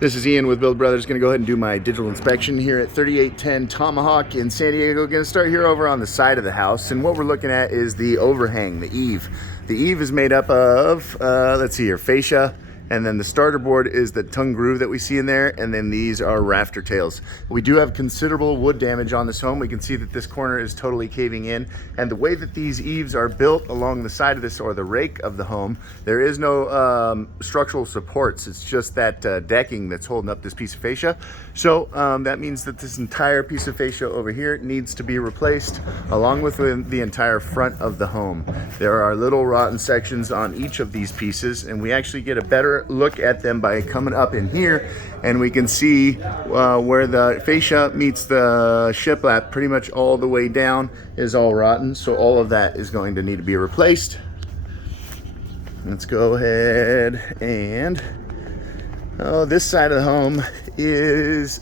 This is Ian with Build Brothers. Going to go ahead and do my digital inspection here at 3810 Tomahawk in San Diego. Going to start here over on the side of the house, and what we're looking at is the overhang, the eave. The eave is made up of, let's see here, fascia, and then the starter board is the tongue groove that we see in there, and then these are rafter tails. We do have considerable wood damage on this home. We can see that this corner is totally caving in, and the way that these eaves are built along the side of this, or the rake of the home, there is no structural supports. It's just that decking that's holding up this piece of fascia. So that means that this entire piece of fascia over here needs to be replaced, along with the entire front of the home. There are little rotten sections on each of these pieces, and we actually get a better look at them by coming up in here, and we can see where the fascia meets the shiplap pretty much all the way down is all rotten. So all of that is going to need to be replaced. Let's go ahead and this side of the home is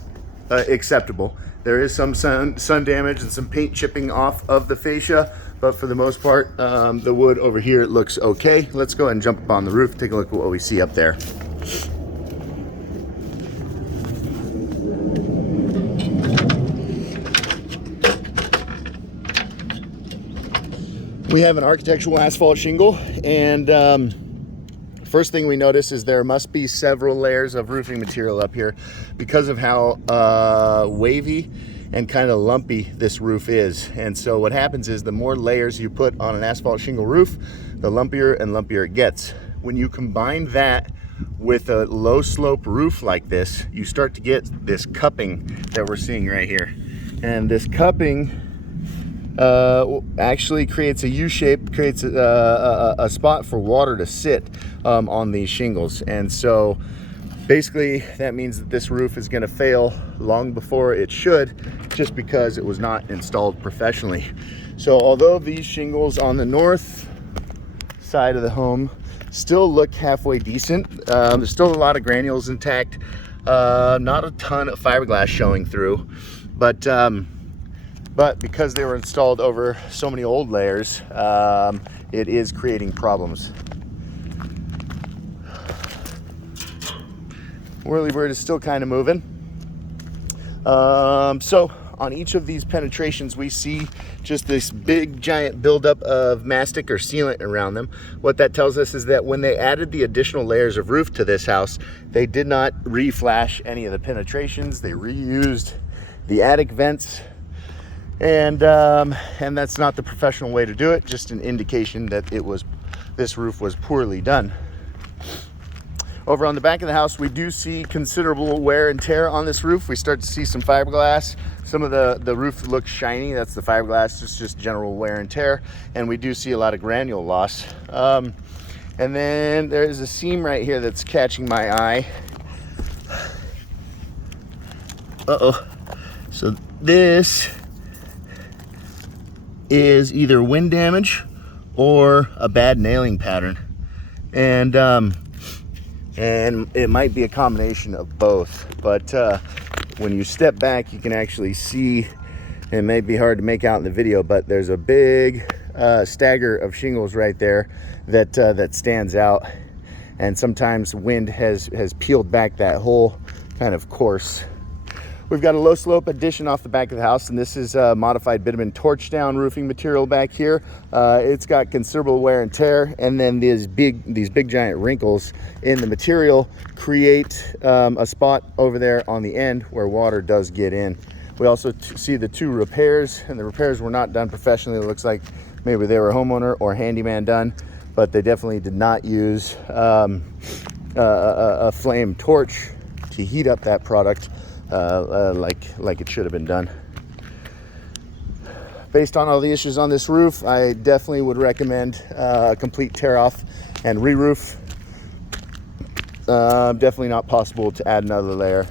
acceptable. There is some sun damage and some paint chipping off of the fascia, but for the most part, the wood over here looks okay. Let's go ahead and jump up on the roof, take a look at what we see up there. We have an architectural asphalt shingle, and first thing we notice is there must be several layers of roofing material up here because of how wavy and kind of lumpy this roof is. And so what happens is the more layers you put on an asphalt shingle roof, the lumpier and lumpier it gets. When you combine that with a low slope roof like this, you start to get this cupping that we're seeing right here. And this cupping actually creates a U-shape, creates a spot for water to sit on these shingles. And so basically that means that this roof is going to fail long before it should, just because it was not installed professionally. So although these shingles on the north side of the home still look halfway decent, there's still a lot of granules intact, not a ton of fiberglass showing through, but because they were installed over so many old layers, it is creating problems. Whirlybird is still kind of moving. So on each of these penetrations, we see just this big giant buildup of mastic or sealant around them. What that tells us is that when they added the additional layers of roof to this house, they did not re-flash any of the penetrations. They reused the attic vents, and that's not the professional way to do it. Just an indication that this roof was poorly done. Over on the back of the house, we do see considerable wear and tear on this roof. We start to see some fiberglass. Some of the roof looks shiny. That's the fiberglass. It's just general wear and tear. And we do see a lot of granule loss. And then there's a seam right here that's catching my eye. Uh-oh. So this is either wind damage or a bad nailing pattern. And it might be a combination of both, but when you step back, you can actually see, it may be hard to make out in the video, but there's a big stagger of shingles right there that stands out, and sometimes wind has peeled back that whole kind of course. We've got a low slope addition off the back of the house, and this is modified bitumen torch down roofing material back here. It's got considerable wear and tear, and then these big giant wrinkles in the material create a spot over there on the end where water does get in. We also see the two repairs, and the repairs were not done professionally. It looks like maybe they were homeowner or handyman done, but they definitely did not use a flame torch to heat up that product like it should have been done. Based on all the issues on this roof, I definitely would recommend a complete tear off and re-roof. Definitely not possible to add another layer.